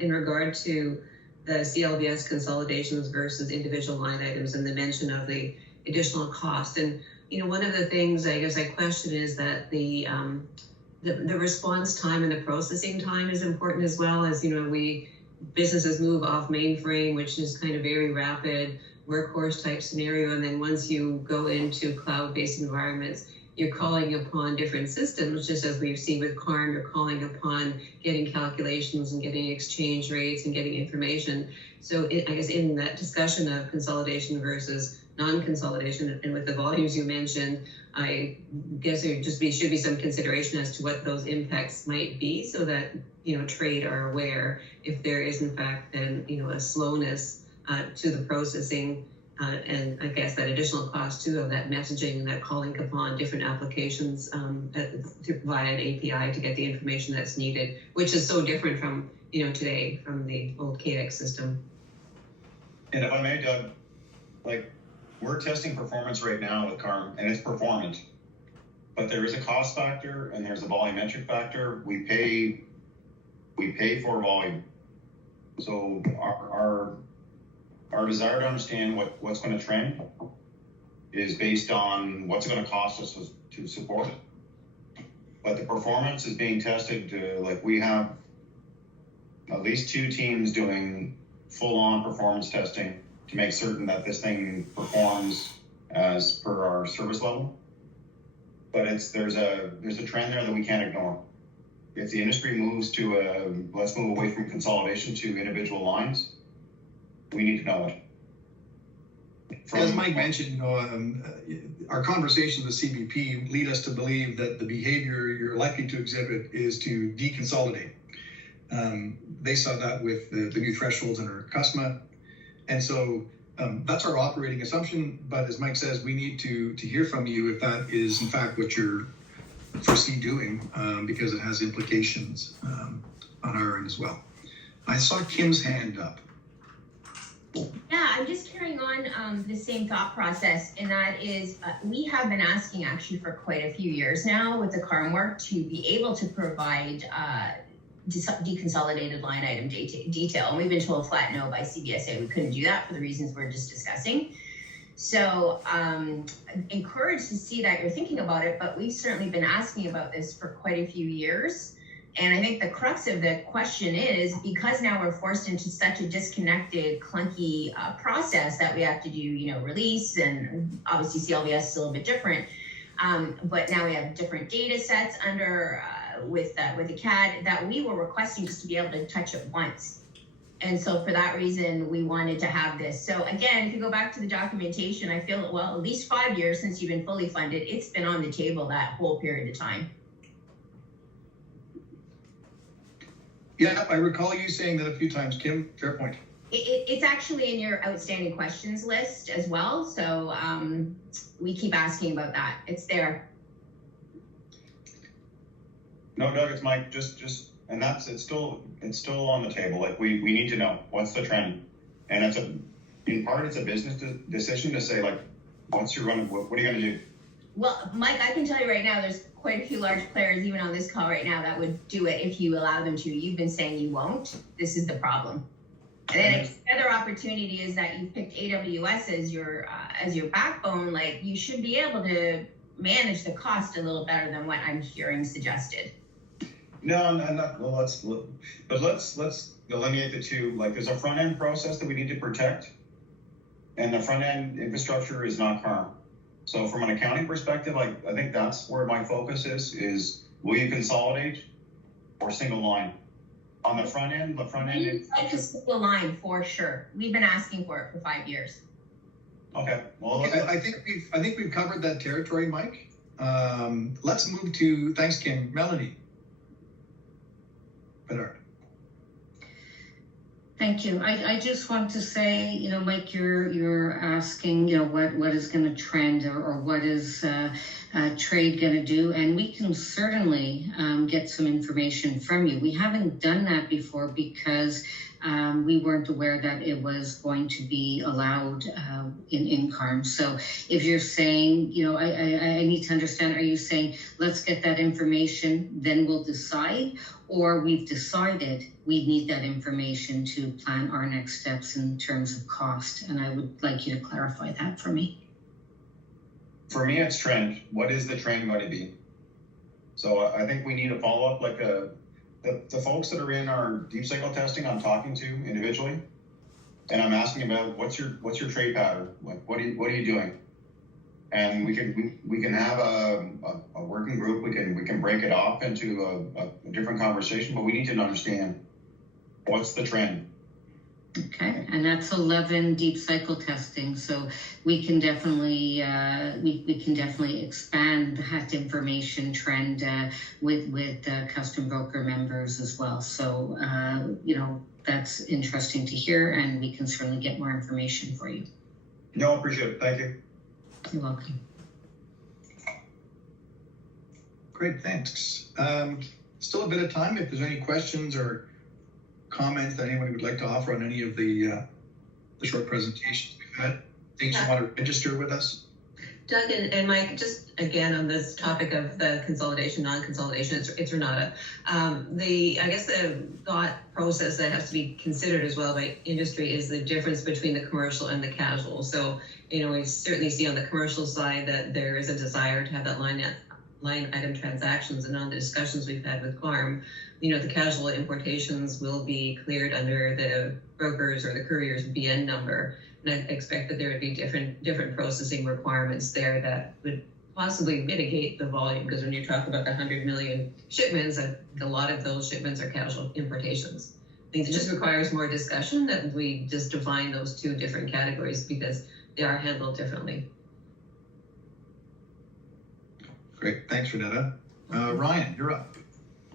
in regard to the CLBS consolidations versus individual line items and the mention of the additional cost. And one of the things I guess I question is that the response time and the processing time is important, as well as businesses move off mainframe, which is kind of very rapid workhorse type scenario, and then once you go into cloud-based environments, you're calling upon different systems, just as we've seen with CARM. You're calling upon getting calculations and getting exchange rates and getting information. So I guess in that discussion of consolidation versus non-consolidation, and with the volumes you mentioned, I guess there should be some consideration as to what those impacts might be, so that trade are aware if there is in fact then a slowness to the processing, and I guess that additional cost too of that messaging and that calling upon different applications via an API to get the information that's needed, which is so different from today from the old KDEX system. And if I may, Doug, we're testing performance right now with CARM, and it's performant, but there is a cost factor and there's a volumetric factor. We pay for volume. So our desire to understand what's going to trend is based on what's going to cost us to support it. But the performance is being tested. We have at least 2 teams doing full-on performance testing to make certain that this thing performs as per our service level. But there's a trend there that we can't ignore. If the industry moves to let's move away from consolidation to individual lines, we need to know it. As Mike mentioned, our conversations with CBP lead us to believe that the behavior you're likely to exhibit is to deconsolidate. They saw that with the new thresholds under CUSMA. And so that's our operating assumption. But as Mike says, we need to hear from you if that is in fact what you're foresee doing, because it has implications on our end as well. I saw Kim's hand up. Yeah, I'm just carrying on the same thought process, and that is we have been asking actually for quite a few years now with the CARM work to be able to provide deconsolidated line item detail. And we've been told flat no by CBSA we couldn't do that for the reasons we're just discussing. So encouraged to see that you're thinking about it, but we've certainly been asking about this for quite a few years. And I think the crux of the question is, because now we're forced into such a disconnected, clunky process that we have to do, release, and obviously CLBS is a little bit different. But now we have different data sets under with the CAD that we were requesting just to be able to touch it once. And so for that reason, we wanted to have this. So again, if you go back to the documentation, I feel, well, at least 5 years since you've been fully funded, it's been on the table that whole period of time. Yeah, I recall you saying that a few times, Kim. Fair point. It's actually in your outstanding questions list as well. So we keep asking about that. It's there. No, Doug, it's Mike. And it's still on the table. We need to know what's the trend, and in part it's a business decision to say what's your run? What are you going to do? Well, Mike, I can tell you right now, there's quite a few large players, even on this call right now, that would do it if you allow them to. You've been saying you won't. This is the problem. And then the other opportunity is that you picked AWS as your backbone. You should be able to manage the cost a little better than what I'm hearing suggested. No, not. Well, let's delineate the two. There's a front end process that we need to protect, and the front end infrastructure is not CARM. So from an accounting perspective, I think that's where my focus is will you consolidate or single line? On the front end, it's like a single line for sure. We've been asking for it for 5 years. Okay. Well, I think we've covered that territory, Mike. Let's move to thanks, Kim. Melanie. Bedard. Thank you. I just want to say, Mike, you're asking, what is going to trend or what is trade going to do? And we can certainly get some information from you. We haven't done that before because we weren't aware that it was going to be allowed in CARM. So if you're saying, I need to understand, are you saying, let's get that information, then we'll decide? Or we've decided we need that information to plan our next steps in terms of cost? And I would like you to clarify that for me. For me, it's trend. What is the trend going to be? So I think we need to follow up, like the folks that are in our deep cycle testing I'm talking to individually, and I'm asking about what's your trade pattern? Like, what are you doing? And we can have a working group. We can break it off into a different conversation, but we need to understand what's the trend. Okay, and that's 11 deep cycle testing, so we can definitely we can definitely expand that information trend with custom broker members as well. So that's interesting to hear, and we can certainly get more information for you. No, appreciate it. Thank you. You're welcome. Great, thanks. Still a bit of time if there's any questions or comments that anyone would like to offer on any of the short presentations we've had. Things you want to register with us? Doug and Mike, just again on this topic of the consolidation, non-consolidation, it's Renata. I guess the thought process that has to be considered as well by industry is the difference between the commercial and the casual. So, we certainly see on the commercial side that there is a desire to have that line item transactions, and on the discussions we've had with CARM, the casual importations will be cleared under the brokers or the courier's BN number. And I expect that there would be different processing requirements there that would possibly mitigate the volume, because when you talk about the 100 million shipments, a lot of those shipments are casual importations. I think it just requires more discussion that we just define those two different categories because they are handled differently. Great, thanks, Renata. Ryan, you're up.